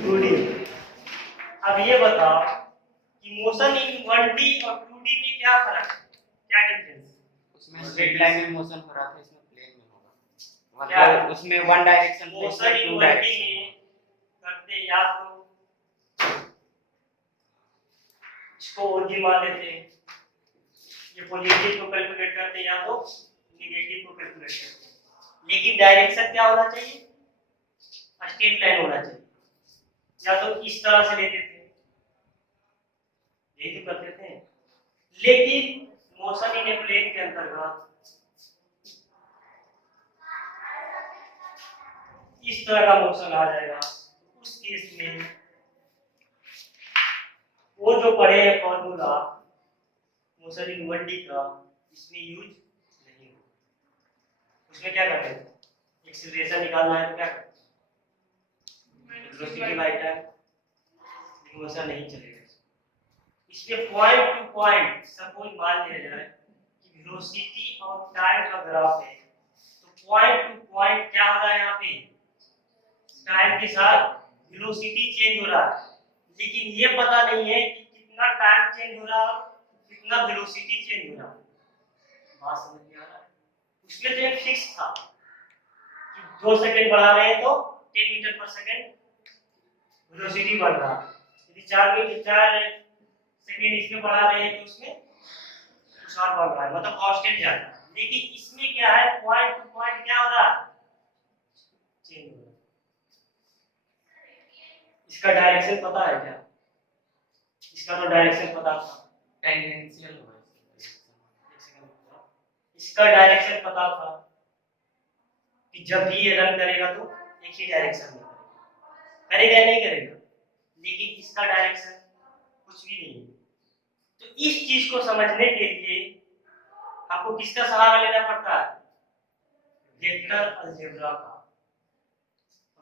2D। अब ये बताओ कि मोशन इन 1D और 2D में क्या फर्क है, क्या डिफरेंस? उसमें स्ट्रेट लाइन में मोशन हो रहा था, इसमें प्लेन में होगा। मतलब उसमें one direction motion in 1D में करते या तो इसको ओरिजिन मान लेते हैं, ये पॉजिटिव को कैलकुलेट करते या तो नेगेटिव को कैलकुलेट करते, लेकिन डायरेक्शन क्या होना चाहिए, स्ट्रेट लाइन होना चाहिए, या तो इस तरह से लेते थे, यही तो करते थे। लेकिन मोशन इन ए प्लेन के अंतर्गत इस तरह का मोशन आ जाएगा। उस केस में वो जो पढ़े हैं फॉर्मूला मोशन इन 1D का, इसमें यूज नहीं होगा। उसमें क्या करते हैं, एक्सीलरेशन निकालना है तो क्या करते हैं, वेलोसिटी बाय टाइम, मोशन नहीं चलेगा। इसलिए पॉइंट टू पॉइंट सपोज मान लिया जाए कि वेलोसिटी और टाइम का ग्राफ है, तो पॉइंट टू पॉइंट क्या हो रहा है, यहाँ पे टाइम के साथ वेलोसिटी चेंज हो रहा है, लेकिन ये पता नहीं है कि कितना टाइम चेंज हो रहा है, कितना वेलोसिटी चेंज हो रहा है। बात समझ में आ रहा है? उसमें तो एक फिक्स था कि 2 सेकंड बढ़ा रहे हैं तो 10 मीटर पर सेकंड वेलोसिटी बढ़ रहा है, यदि 4 सेकंड इसमें बढ़ा रहे हैं तो उसमें कुछ और बढ़ रहा है, मतलब कांस्टेंट जा रहा है। लेकिन इसमें क्या है, पॉइंट टू पॉइंट क्या हो रहा है, चेंज हो रहा है। इसका डायरेक्शन पता है क्या, इसका तो डायरेक्शन पता था, टेंजेंशियल होगा इसका डायरेक्शन पता था कि जब भी ये रन करेगा तो एक ही डायरेक्शन में करेगा या नहीं करेगा, लेकिन इसका डायरेक्शन कुछ भी नहीं है। तो इस चीज को समझने के लिए आपको किसका सहारा लेना पड़ता है, वेक्टर अलजेब्रा का।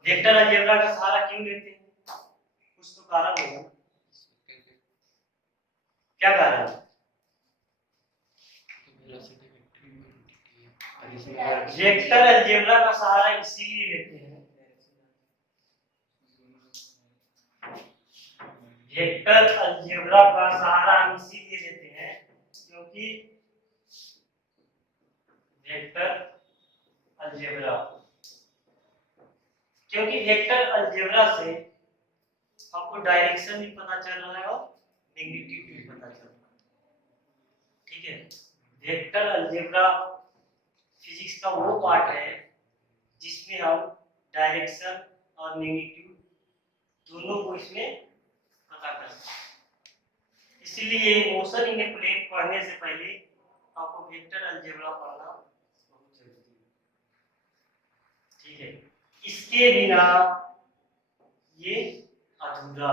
वेक्टर अलजेब्रा का सहारा क्यों लेते हैं, कुछ तो कारण होगा। क्या कारण है, वेक्टर अलजेब्रा का सहारा इसीलिए लेते हैं, वेक्टर अलजेब्रा का सहारा हम इसीलिए लेते हैं क्योंकि वेक्टर अलजेब्रा से हमको डायरेक्शन भी पता चल रहा है और मैग्नीट्यूड भी पता चल रहा है। ठीक है, वेक्टर अलजेब्रा फिजिक्स का वो पार्ट है जिसमें हम डायरेक्शन और मैग्नीट्यूड दोनों को इसमें पता कर सकते हैं। इसलिए मोशन इन ए प्लेन पढ़ने से पहले आपको वेक्टर अलजेब्रा पढ़ना बहुत जरूरी है। ठीक है, इसके बिना ये अधूरा,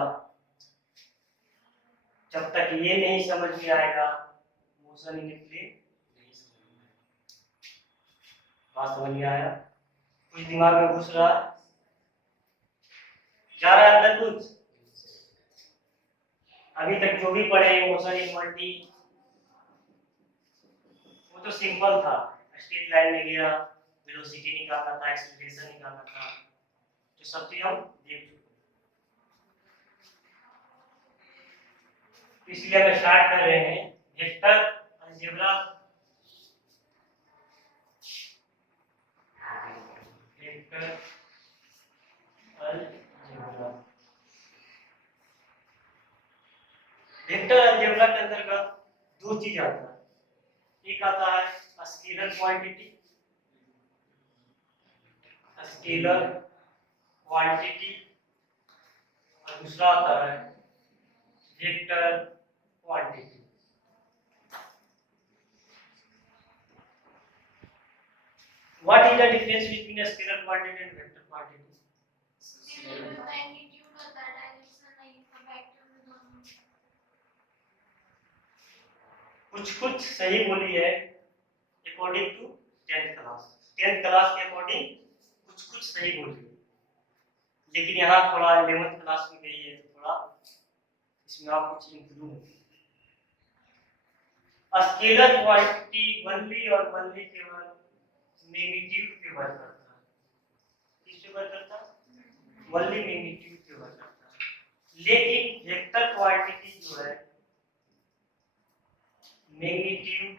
जब तक ये नहीं समझ में आएगा मोशन इन ए प्लेन नहीं समझ में आएगा। बात समझ में आया, कुछ दिमाग में घुस रहा है, जा रहा है अंदर कुछ, अभी तक जो भी पढ़े मोशन इन 1D वो तो सिंपल था, स्ट्रेट लाइन में गया, वेलोसिटी निकालना था, एक्सीलरेशन निकालना था, तो सब चीज हम देख चुके। इसलिए हम स्टार्ट कर रहे हैं vector algebra. Vector algebra, vector algebra के अंतर्गत दो चीज आता है, एक आता है स्केलर क्वांटिटी, स्केलर क्वांटिटी, और दूसरा आता है vector quantity. What is the difference between a scalar quantity and vector quantity? कुछ सही बोली है according to 10th class, 10th class के अकॉर्डिंग कुछ सही बोली है, लेकिन यहाँ थोड़ा 11th क्लास में गई है तो थोड़ा इसमें आप कुछ इंक्लूड है। स्केलर क्वांटिटी ओनली और ओनली केवल मैग्नीट्यूड पे वर्क करता है, किस पे वर्क करता है, ओनली मैग्नीट्यूड पे वर्क करता है। लेकिन वेक्टर क्वांटिटी जो है मैग्नीट्यूड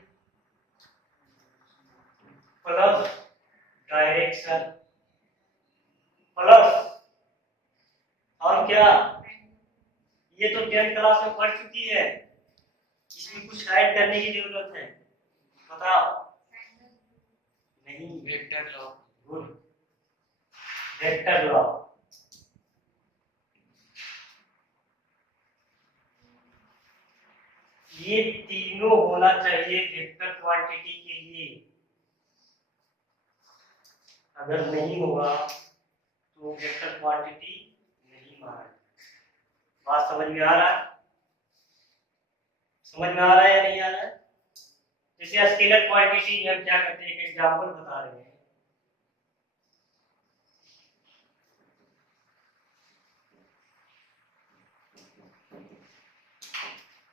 प्लस डायरेक्शन प्लस और क्या, ये तो 10th क्लास में पढ़ चुकी है, इसमें कुछ ऐड करने की जरूरत है, बताओ। नहीं, vector law. Good, vector law. ये तीनों होना चाहिए वेक्टर क्वांटिटी के लिए, अगर नहीं होगा तो वेक्टर क्वांटिटी नहीं माना जाएगा। बात समझ में आ रहा है? समझ में आ रहा है या नहीं आ रहा है? जैसे स्केलर क्वांटिटी में हम क्या करते हैं, एक एग्जांपल बता रहे हैं।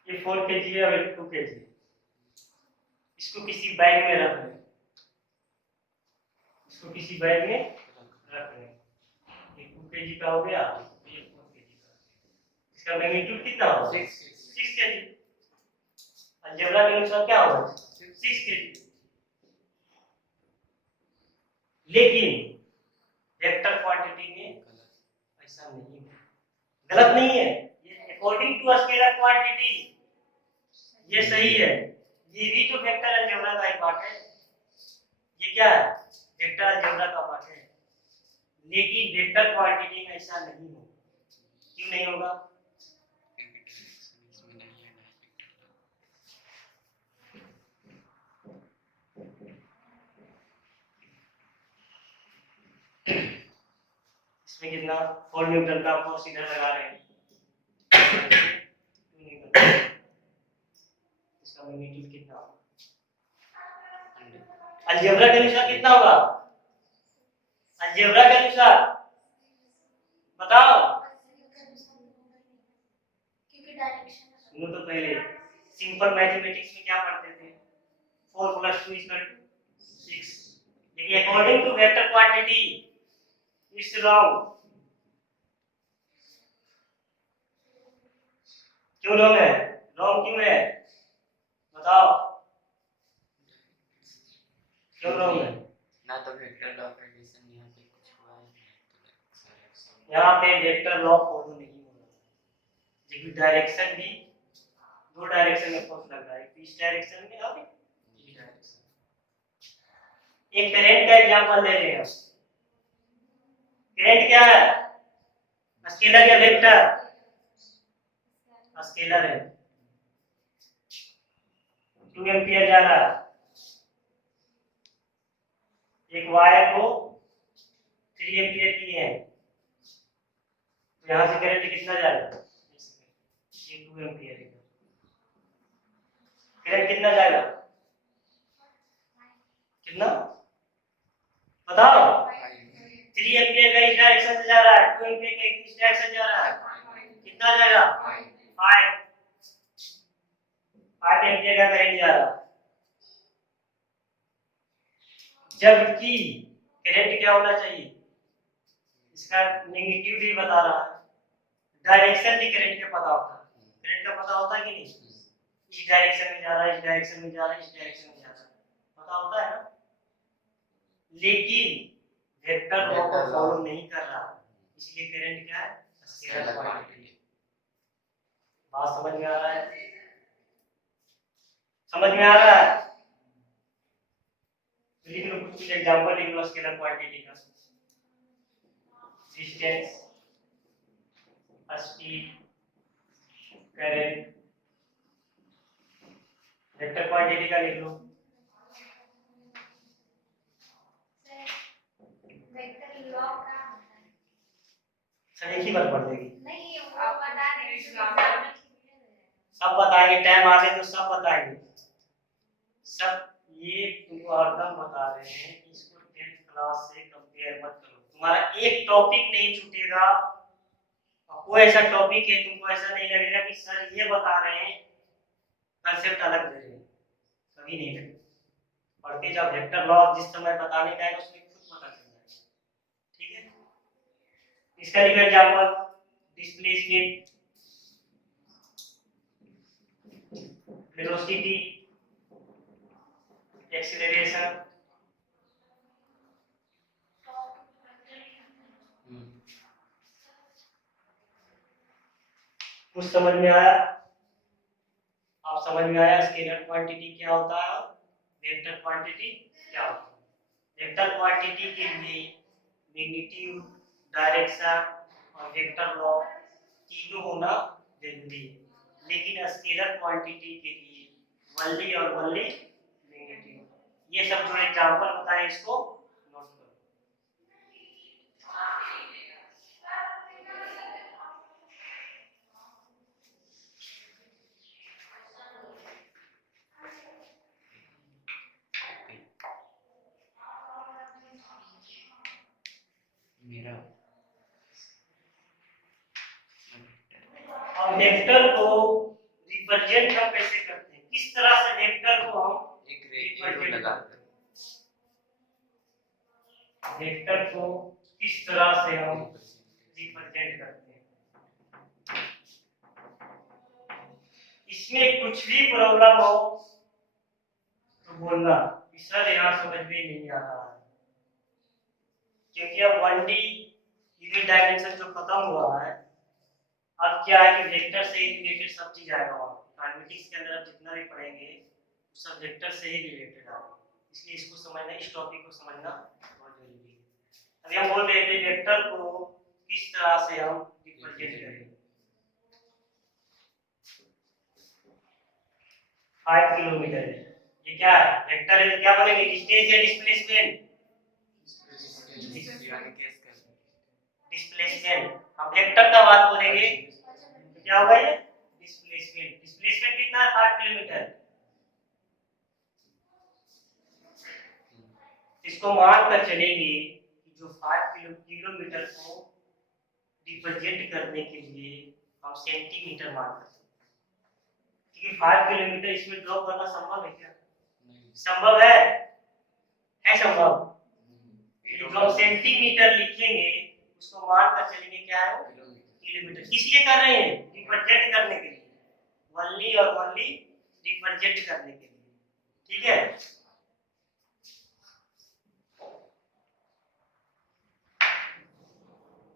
ये 4 kg है और 2 kg, इसको किसी बैग में रख लें, इसको किसी बैग में रख लें, ये 2 kg का हो गया, ये 4 kg का, इसका मैग्नीट्यूड कितना होगा? 6 kg। अलजेब्रा के अनुसार क्या होगा? 6 kg। लेकिन वेक्टर क्वांटिटी में ऐसा नहीं है, गलत नहीं है, ये अकॉर्डिंग टू स्केलर क्वांटिटी ये सही है, ये भी तो वेक्टर अलजेब्रा का एक पार्ट है, ये क्या है? वेक्टर अलजेब्रा का पार्ट है। लेकिन वेक्टर क्वांटिटी में ऐसा नहीं होगा, क्यों नहीं होगा? इसमें कितना 4 न्यूटन का फोर्स इधर लगा रहे हैं, इसका मैग्नीट्यूड कितना होगा? अलजेब्रा के अनुसार कितना होगा? अलजेब्रा के अनुसार बताओ, सुनो तो पहले, सिंपल मैथमेटिक्स में क्या पढ़ते थे? 4 + 2 = 6, लेकिन according to vector quantity it's wrong. क्यों रॉन्ग है? रॉन्ग क्यों है बताओ, क्यों रॉन्ग है? ना तो वेक्टर लॉ का एडिशन यहाँ पे कुछ हुआ है, यहाँ पे वेक्टर लॉ फॉलो नहीं हो रहा है, जबकि डायरेक्शन भी 2 डायरेक्शन में फोर्स लग रहा है, एक इस डायरेक्शन में और इस डायरेक्शन। एक करंट का एग्जांपल ले रहे हैं, करंट क्या है? स्केलर या वेक्टर? स्केलर है, 2 एम्पीयर जा रहा है, एक वायर को 3 एम्पीयर की है, तो यहाँ से करंट कितना जाएगा? ये 2 एम्पीयर है, करंट कितना जाएगा? कितना बताओ? 3 एम्पीयर का इस डायरेक्शन से जा रहा है, 2 एम्पीयर का इस डायरेक्शन से जा रहा है, कितना जाएगा? 5 एम्पीयर का करंट जा रहा है, जबकि करंट क्या होना चाहिए? इसका मैग्नीट्यूड भी बता रहा है, डायरेक्शन भी करंट का पता होता है, करंट का पता होता है कि नहीं? इस डायरेक्शन में जा रहा है, इस डायरेक्शन में जा रहा है, इस डायरेक्शन में जा रहा है, पता होता है ना? लेकिन वेक्टर लॉ को फॉलो नहीं कर रहा, इसलिए करंट क्या है? Scalar quantity. बात समझ में आ रहा है? समझ में आ रहा है? लिख लो, कुछ एग्जांपल लिख लो स्केलर क्वांटिटी का। Distance, speed, current, vector quantity का लिख लो। वेक्टर लॉ का सब एक ही बार पढ़ देगी? नहीं, वो बता देंगे, सब बताएंगे, टाइम आगे तो सब बताएंगे, सब ये तुमको हरदम बता रहे हैं कि इसको 10th क्लास से कंपेयर मत करो, तुम्हारा एक टॉपिक नहीं छूटेगा, और कोई ऐसा टॉपिक है तुमको ऐसा नहीं लगेगा कि सर ये बता रहे हैं कंसेप्ट अलग दे रहे हैं, कभी नहीं लगेगा। पढ़ते जाओ, वेक्टर लॉ जिस समय बताने का है उसमें खुद पता चल जाएगा, ठीक है? इसका लिखा एग्जांपल, डिस्प्लेसमेंट वेलोसिटी, एक्सीलरेशन। कुछ समझ में आया? आप समझ में आया स्केलर क्वांटिटी क्या होता है और वेक्टर क्वांटिटी क्या होता है? वेक्टर क्वांटिटी के लिए मैग्नीट्यूड, डायरेक्शन और वेक्टर लॉ तीनों होना जरूरी है, लेकिन स्केलर क्वांटिटी के लिए वनली और वनली मैग्नीट्यूड। ये सब जो एग्जांपल बताए इसको नोट करो। मेरा अब वेक्टर को रिप्रेजेंट हम कैसे करते हैं? किस तरह से वेक्टर को हम एक रेडियो लगाकर वेक्टर को किस तरह से हम रिप्रेजेंट करते हैं? इसमें कुछ भी प्रॉब्लम हो तो बोलना कि सर यहाँ समझ में नहीं आ रहा है, क्योंकि अब 1D यूनिट डायमेंशन जो खत्म हुआ है, अब क्या है कि वेक्टर से ही रिलेटेड सब चीज आएगा। वहाँ मैथमेटिक्स के अंदर आप जितना भी पढ़ेंगे सब वेक्टर से ही रिलेटेड आएगा, इसलिए इसको समझना, इस टॉपिक को समझना बहुत जरूरी है। अभी हम बोल रहे थे वेक्टर को किस तरह से हम रिप्रेजेंट करेंगे। 5 किलोमीटर है, ये क्या है? वेक्टर है, तो क्या बोलेंगे? डिस्टेंस या डिस्प्लेसमेंट? डिस्प्लेसमेंट। हम वेक्टर का बात बोलेंगे तो क्या होगा? ये डिस्प्लेसमेंट। डिस्प्लेसमेंट कितना है? 5 किलोमीटर। इसको मान कर चलेंगे कि जो 5 किलोमीटर को रिप्रेजेंट करने के लिए हम सेंटीमीटर मान करते हैं, क्योंकि 5 किलोमीटर इसमें ड्रॉ करना संभव है क्या? संभव है? है संभव? जो हम सेंटीमीटर लिखेंगे उसको मान कर चलेंगे क्या है? किलोमीटर। किस लिए कर रहे हैं? रिप्रेजेंट करने के लिए, वनली और वनली रिप्रेजेंट करने के लिए। ठीक है?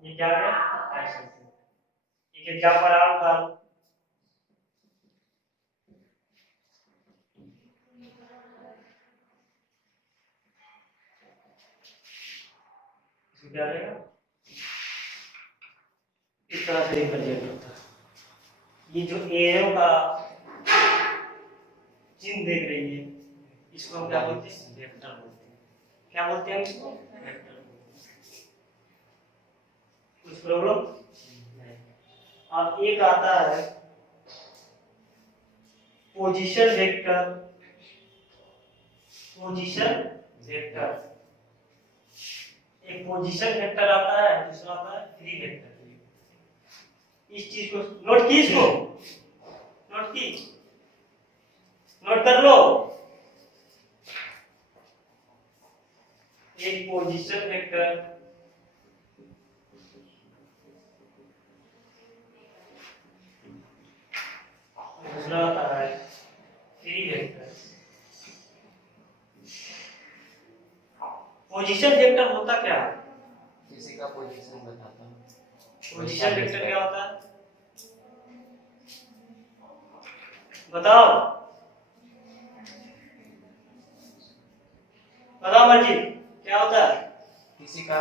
ये क्या है? 5 सेंटीमीटर। एक एग्जांपल और उठा लो। इसको क्या रहेगा? इस तरह से रिप्रेजेंट होता है। ये जो एरो का चिन्ह देख रही है, इसको हम क्या बोलते हैं? वेक्टर बोलते हैं। क्या बोलते हैं इसको? वेक्टर। कुछ प्रॉब्लम नहीं। अब एक आता है पोजीशन वेक्टर। पोजीशन वेक्टर, एक पोजीशन वेक्टर आता है, दूसरा आता है फ्री वेक्टर। इस चीज को नोट की, इसको नोट की, नोट कर लो। एक पोजीशन वेक्टर, दूसरा आता है फ्री वेक्टर। पोजीशन वेक्टर होता क्या है? किसी का पोजीशन बताता हूँ। पोजीशन वेक्टर क्या होता है? बताओ, बताओ मर्जी, क्या होता है? किसी का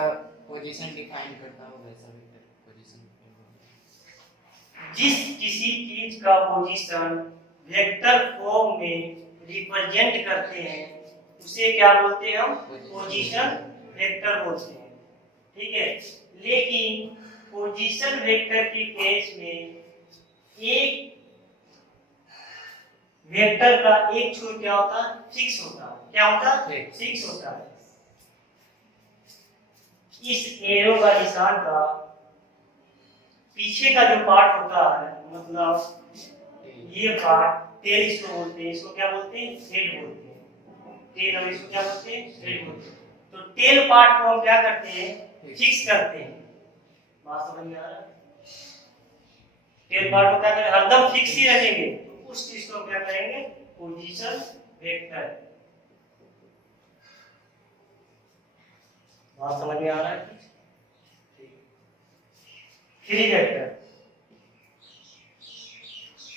पोजीशन डिफाइन करता हो वैसा वेक्टर पोजीशन। जिस किसी चीज का पोजीशन वेक्टर फॉर्म में रिप्रेजेंट करते हैं उसे क्या बोलते हैं? हम पोजीशन वेक्टर बोलते हैं। ठीक है? लेकिन पोजीशन वेक्टर के केस में एक वेक्टर का एक छोर क्या होता है? फिक्स होता है। क्या होता है? फिक्स होता है। इस एरो का निशान का पीछे का जो पार्ट होता है, मतलब ये पार्ट, टेल इसको बोलते हैं। इसको क्या बोलते हैं? हेड बोलते हैं। टेल, और इसको क्या बोलते हैं? हेड बोलते हैं। तो टेल पार्ट को हम क्या करते हैं? फिक्स करते हैं। बात समझ में आ रहा है? टेल पार्ट को क्या करें? हरदम फिक्स ही रखेंगे। उस चीज को क्या करेंगे, पोजीशन वेक्टर। बात समझ में आ रहा है? फ्री वेक्टर,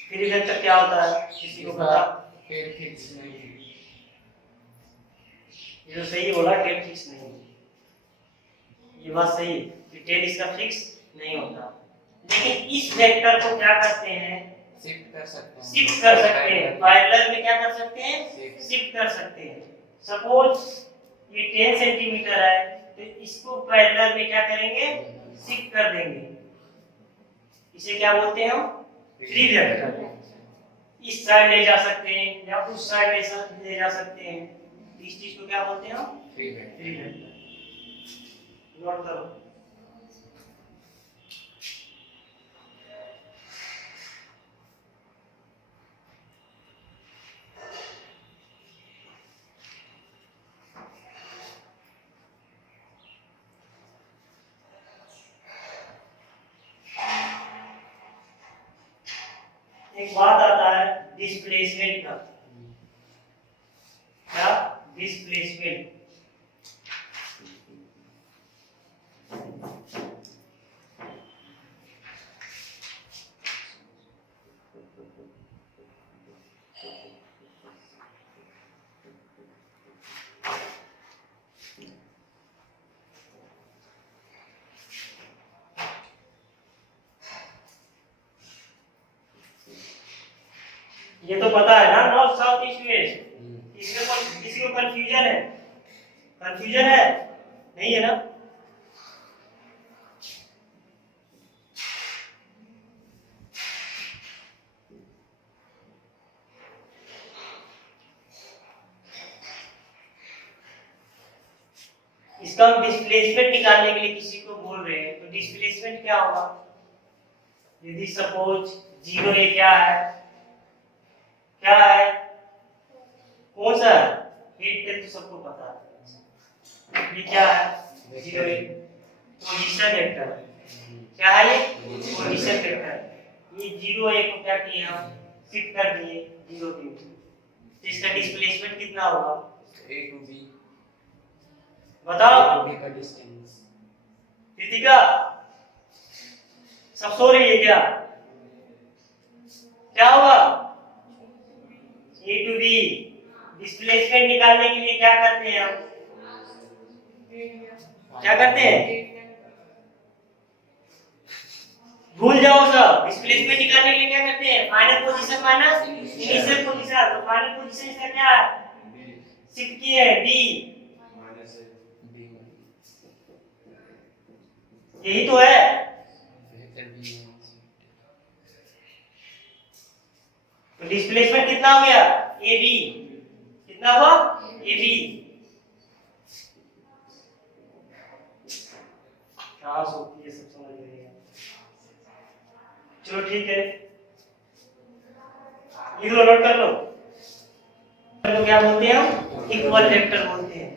फ्री वेक्टर क्या होता है, किसी को पता? फिर फिक्स नहीं है। ये तो सही बोला, टेल फिक्स नहीं है, ये बात सही है कि टेल इसका फिक्स नहीं होता, लेकिन इस वेक्टर को क्या करते हैं, शिफ्ट कर सकते हैं। शिफ्ट कर सकते हैं। पैरेलल में क्या कर सकते हैं, शिफ्ट कर सकते हैं। सपोज ये 10 सेंटीमीटर है, तो इसको पैरेलल में क्या करेंगे, शिफ्ट कर देंगे। इसे क्या बोलते हैं हम, फ्री वेक्टर। इस साइड ले जा सकते हैं या उस साइड ले जा सकते हैं, इस चीज को क्या बोलते हैं हम, free vector. Free vector. Note करो। एक बात आता है डिस्प्लेसमेंट का, क्या, डिस्प्लेसमेंट। ये तो पता है ना, नॉर्थ साउथ ईस्ट वेस्ट। इसमें कोई किसी को कंफ्यूजन है, कंफ्यूजन है नहीं है ना? इसका हम डिस्प्लेसमेंट निकालने के लिए किसी को बोल रहे हैं, तो डिस्प्लेसमेंट क्या होगा, यदि सपोज 0 ए क्या है, क्या है, कौन सा है, हीट टेल तो सबको पता है, ये क्या है, 0 ए पोजीशन वेक्टर। क्या है ये, पोजीशन वेक्टर। ये 0 ए को क्या किए हम, शिफ्ट कर दिए 0 पे, तो इसका डिस्प्लेसमेंट कितना होगा, A to B। बताओ। A to B का डिस्टेंस। कृतिका सब सो रही है क्या, क्या होगा, ए टू बी। डिस्प्लेसमेंट निकालने के लिए क्या करते हैं हम, क्या करते हैं, भूल जाओ सब। डिस्प्लेसमेंट निकालने के लिए क्या करते हैं, final position minus initial position. तो फाइनल पोजीशन इसका क्या है, शिफ्ट किए हैं डी, यही तो है। तो डिस्प्लेसमेंट कितना हो गया, ए बी, कितना हुआ, ए बी। कहाँ सोचती है, सब समझ में नहीं आया। चलो ठीक है, लिख लो, नोट कर लो। तो क्या बोलते हैं हम, इक्वल वेक्टर बोलते हैं।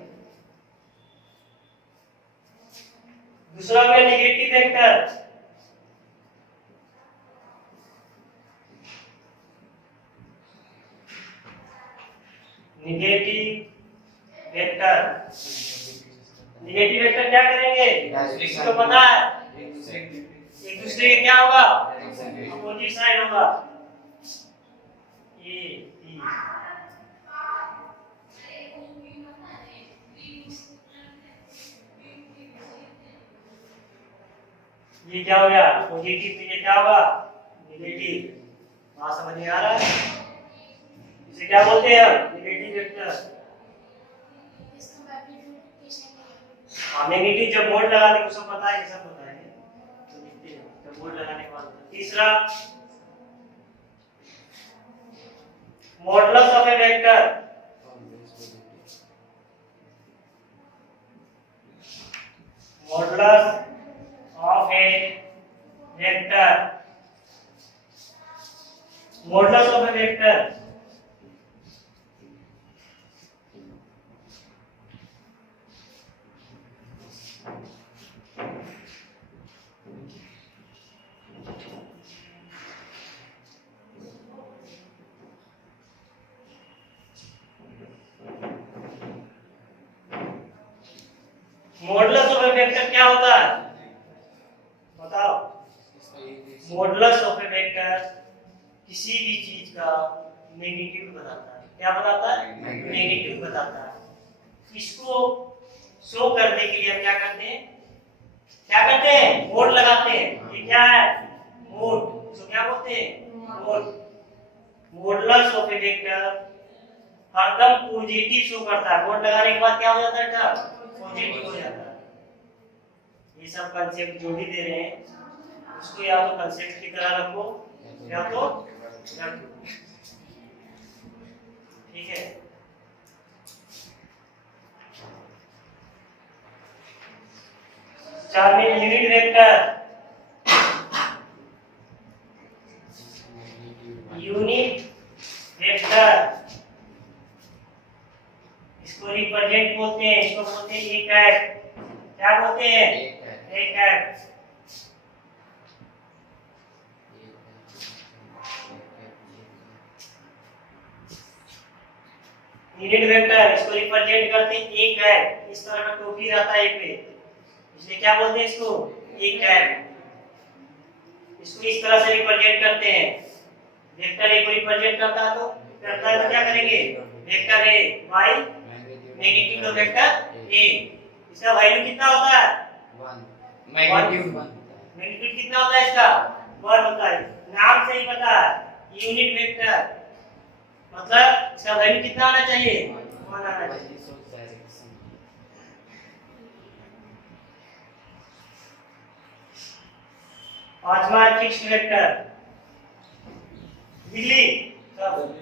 दूसरा हो गया negative vector. Negative vector, negative vector क्या करेंगे, इसको पता है, एक दूसरे के क्या होगा, अपोजिट साइड होगा। ए बी, ये क्या हो गया, पॉजिटिव, तो ये क्या होगा, नेगेटिव। बात समझ में आ रहा है, इसे क्या बोलते हैं हम, नेगेटिव वेक्टर। हाँ, नेगेटिव जब मोड लगाने को सब पता है, सब पता है, तो लिखते हैं जब मोड लगाने के बाद। तीसरा, modulus of A vector. Modulus of A vector, modulus of A vector. Modulus of A vector क्या होता है? बताओ। मॉडुलस ऑफ ए वेक्टर किसी भी चीज का मैग्नीट्यूड बताता है। क्या बताता है? मैग्नीट्यूड बताता है। इसको शो करने के लिए हम क्या करते हैं? मोड लगाते हैं। ये क्या है? मोड। इसको क्या बोलते हैं? Mode. Modulus of A vector हरदम पॉजिटिव शो करता है। मोड लगाने के बाद क्या हो जाता है? टर्म पॉजिटिव हो जाता है। ये सब कंसेप्ट जो भी दे रहे हैं उसको या तो कंसेप्ट की तरह रखो या तो रख दो। ठीक है। चार में यूनिट वेक्टर इसको रिप्रेजेंट बोलते हैं। इसको बोलते हैं एक कैट। क्या बोलते हैं? एक कैट। यूनिट वेक्टर इसको रिप्रेजेंट करते हैं एक कैट। इस तरह का टोपी रहता है पे, इसलिए क्या बोलते हैं इसको? एक कैट। इसको इस तरह से रिप्रेजेंट करते हैं। वेक्टर ए को रिप्रेजेंट करता है तो क्या करेंगे? Vector A by magnitude of vector A. इसका वैल्यू कितना होता है? 1। मैग्नीट्यूड 1। मैग्नीट्यूड कितना होता है इसका? 1 होता है। नाम से ही पता है यूनिट वेक्टर मतलब इसका वैल्यू कितना आना चाहिए? 1 आना चाहिए। पांचवा फिक्स्ड वेक्टर दिल्ली सब।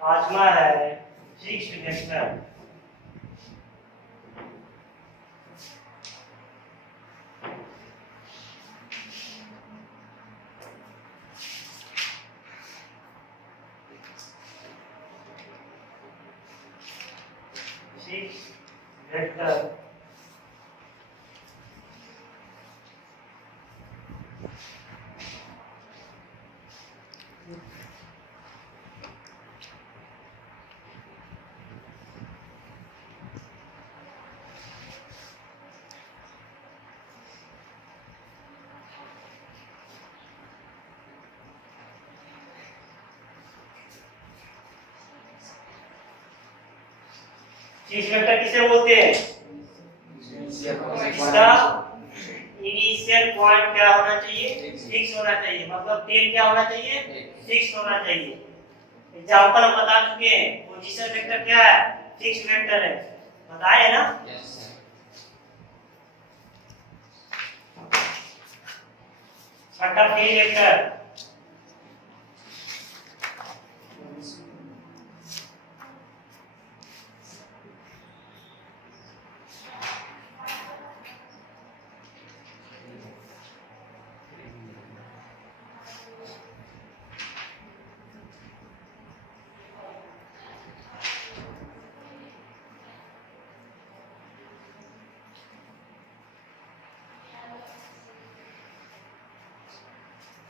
पांचवा है fixed vector. Vector fixed vector किसे बोलते हैं? इसका इनिशियल पॉइंट क्या होना चाहिए? फिक्स होना चाहिए। मतलब टेल क्या होना चाहिए? फिक्स होना चाहिए। एग्जांपल हम बता चुके हैं। पोजीशन वेक्टर क्या है? फिक्स्ड वेक्टर है। बताए ना? Yes sir. छठा टेल वेक्टर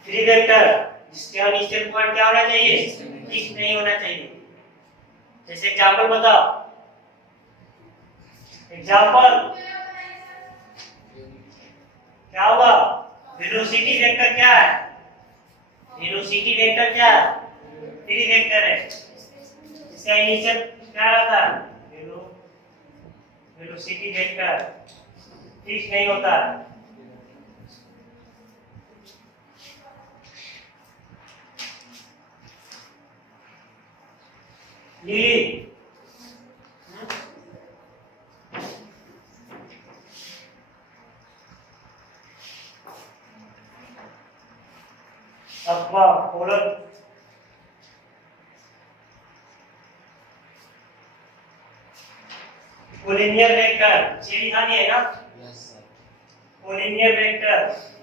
थ्री वेक्टर जिसका इनिशियल पॉइंट क्या होना चाहिए? फिक्स नहीं होना चाहिए। जैसे एग्जांपल बताओ। एग्जांपल क्या होगा? वेलोसिटी वेक्टर क्या है? वेलोसिटी वेक्टर क्या है? थ्री वेक्टर है। इसका इनिशियल क्या रहता है? वेलोसिटी वेक्टर फिक्स नहीं होता है। लीली अथवा पोलर कोलिनियर वेक्टर ये लिखानी है ना? Yes sir. Collinear vector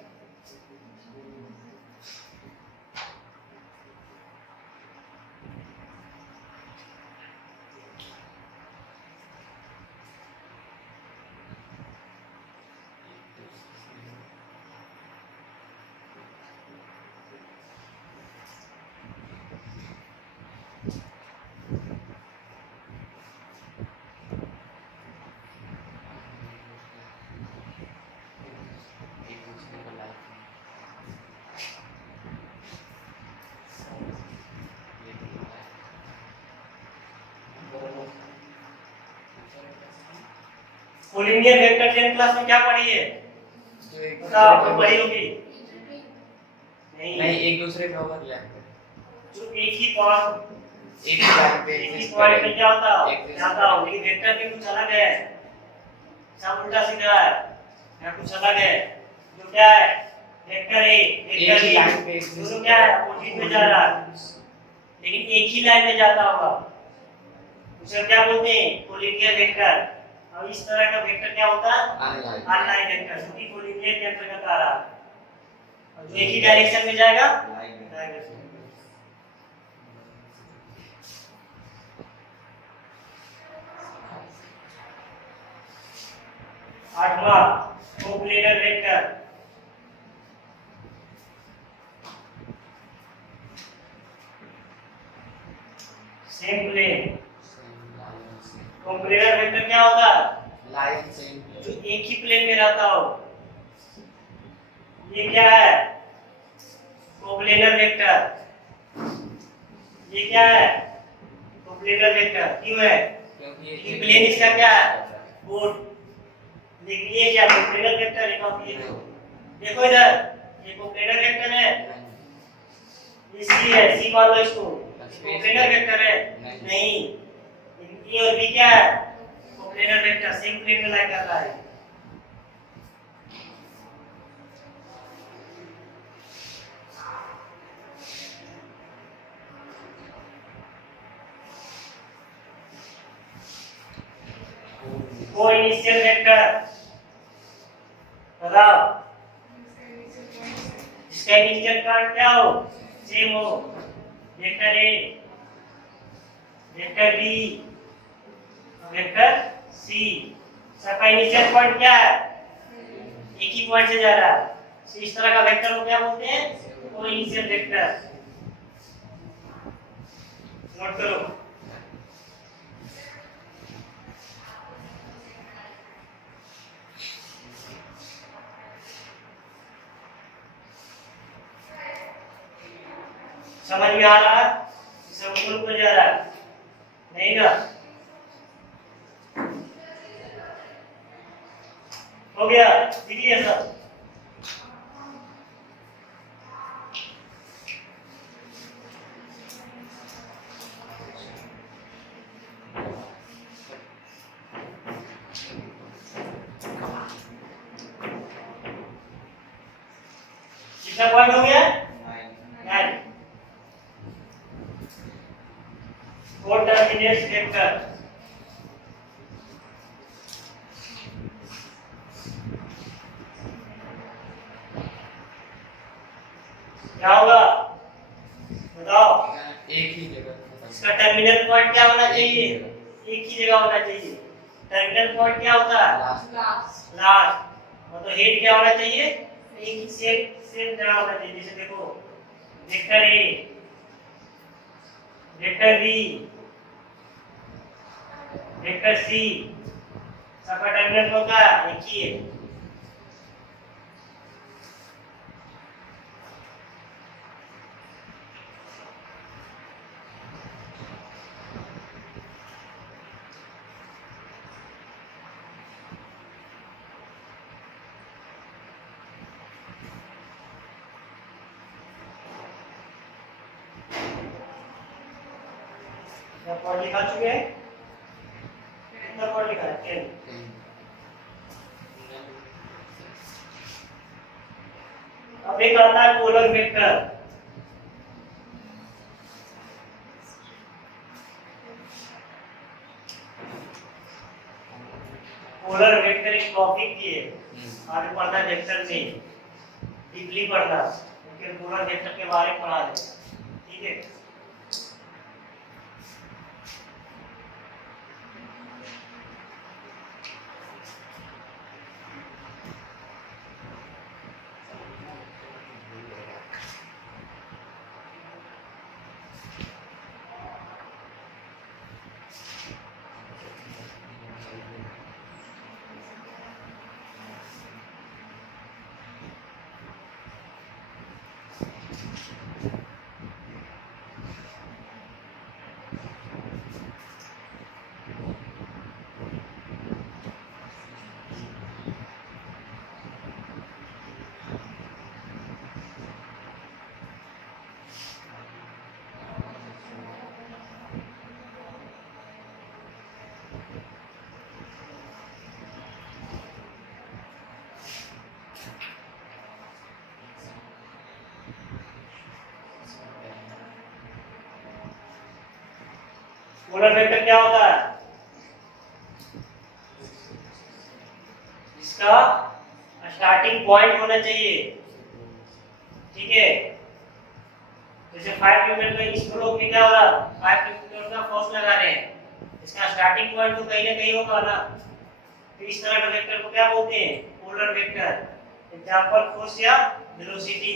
collinear vector 10th class में क्या पढ़ी है? तो एक बताओ, आपको पढ़ी होगी? नहीं, नहीं, एक दूसरे पे ओवरलैप है। जो एक ही पॉइंट एक ही लाइन पे एक ही exist पॉइंट पे करे। क्या होता है? Exist जाता हो, लेकिन वेक्टर पे कुछ अलग है, सब उल्टा सीधा है, यहाँ कुछ अलग है। जो क्या है? वेक्टर ए, एक वेक्टर ही बी, लाइन पे exist दोनों क्या है? अपोजिट में जा रहा है, लेकिन एक ही लाइन में जाता होगा, उसे क्या बोलते हैं? Collinear vector. और इस तरह का वेक्टर क्या होता है? अनलाइन। अनलाइन वेक्टर, जो कि कोलिनियर के अंतर्गत आ रहा है, और जो एक ही डायरेक्शन में जाएगा, डायरेक्शन। 8वां coplanar vector. Same plane. Coplanar vector क्या होता है? लाइन सेम जो एक ही प्लेन में रहता हो। ये क्या है? Coplanar vector. ये क्या है? Coplanar vector. क्यों है? क्योंकि प्लेन इसका क्या है? बोर्ड। लेकिन ये क्या कोप्लेनर वेक्टर है? कॉपी है। देखो इधर, ये कोप्लेनर वेक्टर है, ये सी है, सी मान लो इसको, कोप्लेनर वेक्टर है? नहीं, ए और बी क्या है? कोप्लेनर वेक्टर, सेम प्लेन में लाई करता है। को इनिशियल वेक्टर बताओ, इसका इनिशियल पॉइंट क्या हो? सेम हो, vector A, vector B, vector C, सबका इनिशियल पॉइंट क्या है? एक ही पॉइंट से जा रहा है, तो इस तरह का वेक्टर को क्या बोलते हैं? को इनिशियल वेक्टर। नोट करो। समझ में आ रहा है? सब को जा रहा है? नहीं ना? हो गया? दिखिए सब। कितना पॉइंट हो गया? 9। कोटर्मिनस वेक्टर। क्या होगा? बताओ। एक ही जगह। इसका टर्मिनल पॉइंट क्या होना चाहिए? एक ही जगह होना चाहिए। टर्मिनल पॉइंट क्या होता है? लास्ट। मतलब हेड क्या होना चाहिए? एक ही सेम जगह होना चाहिए। जैसे देखो, vector A, vector B, vector C, सबका टर्मिनल पॉइंट क्या है? एक ही है। क्या पॉइंट लिखा चुके हैं? कितना पॉइंट लिखा है? 10। अब एक आता है पोलर वेक्टर। पोलर वेक्टर एक टॉपिक की है, आगे पढ़ना है वेक्टर में, डीपली पढ़ना, क्योंकि पोलर वेक्टर के बारे में पढ़ा देगा। ठीक है? पोलर वेक्टर क्या होता है? इसका स्टार्टिंग पॉइंट होना चाहिए, ठीक है। जैसे 5 न्यूटन का इस ब्लॉक में क्या हो रहा है, 5 न्यूटन का फोर्स लगा रहे हैं, इसका स्टार्टिंग पॉइंट तो कहीं ना कहीं होगा ना। तो इस तरह के वेक्टर को क्या बोलते हैं? Polar vector. एग्जांपल फोर्स या वेलोसिटी।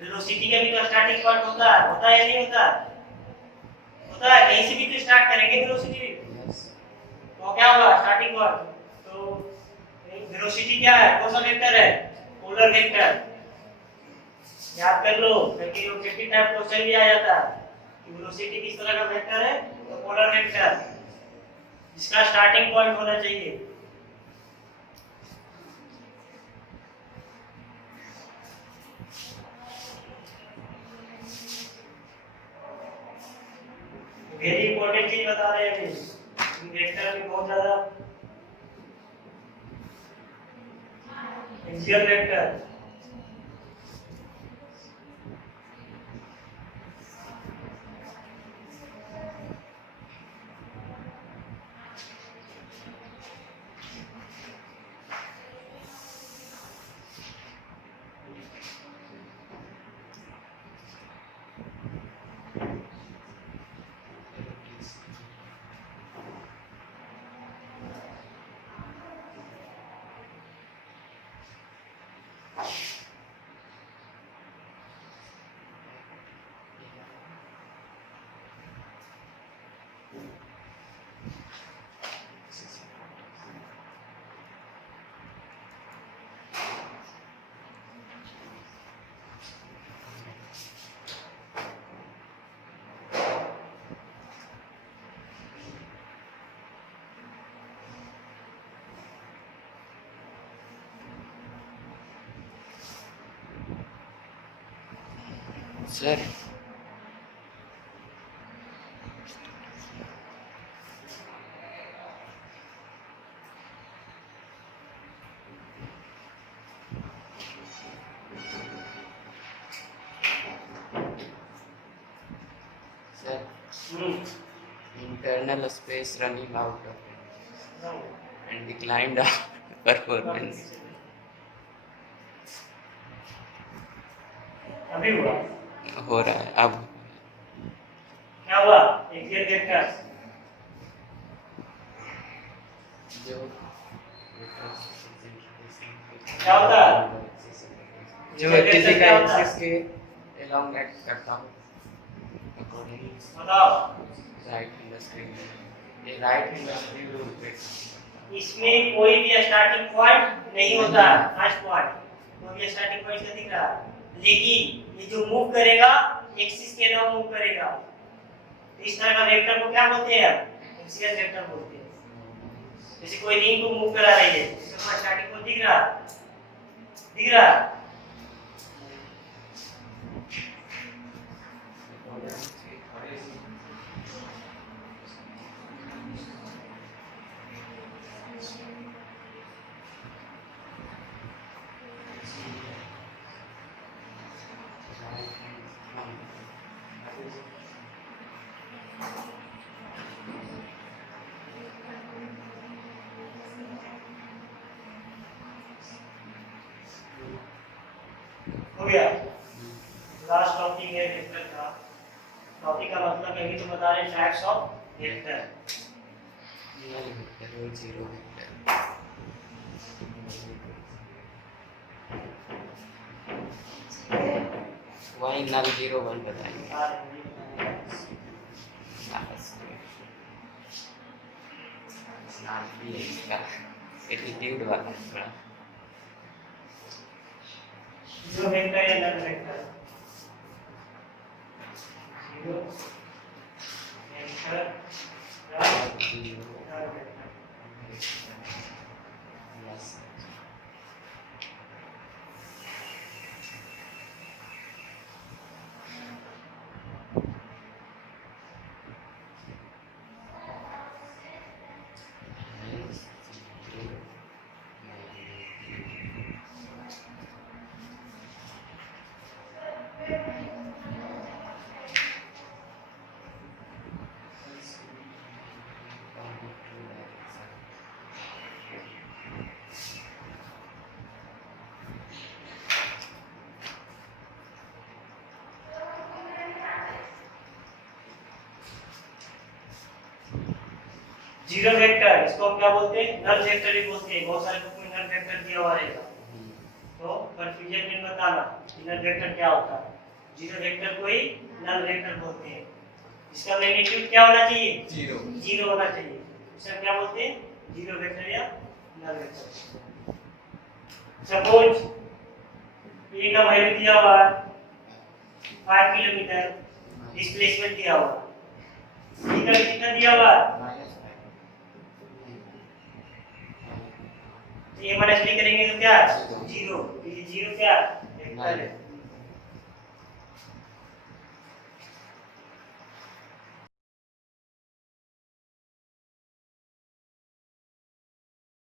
वेलोसिटी का भी तो स्टार्टिंग पॉइंट होता है या नहीं होता? होता है, कहीं से भी तो स्टार्ट करेंगे वेलोसिटी, तो क्या होगा स्टार्टिंग पॉइंट। तो वेलोसिटी क्या है, कौन सा वेक्टर है? Polar vector. याद कर लो, क्योंकि ऑब्जेक्टिव टाइप क्वेश्चन भी आ जाता है कि वेलोसिटी किस तरह का वेक्टर है, तो पोलर वेक्टर, जिसका स्टार्टिंग पॉइंट होना चाहिए। वेरी इंपॉर्टेंट चीज बता रहे हैं अभी, वेक्टर में बहुत ज्यादा axial vector. Sir internal space running out of it and declined our performance. अभी हुआ, हो रहा है अब। क्या हुआ? एक्सियल वेक्टर जो क्या होता है? जो फिजिकल एक्सिस के एलोंगेट करता हूँ अकॉर्डिंगली। बताओ, राइट इंडस्ट्री, ये राइट इंडस्ट्री रूल पे इसमें कोई भी स्टार्टिंग पॉइंट नहीं होता है, फर्स्ट पॉइंट कोई भी स्टार्टिंग पॉइंट नहीं दिख रहा है, लेकिन ये जो मूव करेगा एक्सिस के अलावा मूव करेगा। तो इस तरह का वेक्टर को क्या बोलते हैं? एक्सियल वेक्टर बोलते हैं। जैसे कोई रिंग को मूव करा रही है, इसका स्टार्टिंग पॉइंट दिख रहा है, दिख रहा है। हो गया, लास्ट टॉपिक है वेक्टर का। टॉपिक का मतलब है कि तो बता रहे types of vector. Null vector और जीरो वेक्टर। वही नल 0 1 बताएंगे लास्ट में। ये इसका एटीट्यूड वाला थोड़ा जो वेक्टर है null vector, zero vector null vector. Zero vector इसको हम क्या बोलते हैं? नल वेक्टर ही बोलते हैं। बहुत सारे बुक में नल वेक्टर दिया हुआ रहेगा, तो कंफ्यूजन में बताना कि नल वेक्टर क्या होता है। जीरो वेक्टर को ही नल वेक्टर बोलते हैं। इसका मैग्नीट्यूड क्या होना चाहिए? जीरो होना चाहिए। इसे क्या बोलते हैं? जीरो वेक्टर या नल वेक्टर। सपोज ए का वैल्यू दिया हुआ है 5 किलोमीटर, डिस्प्लेसमेंट दिया हुआ है, बी का कितना दिया हुआ है? ए माइनस बी करेंगे तो क्या? जीरो। ये जीरो क्या वेक्टर है।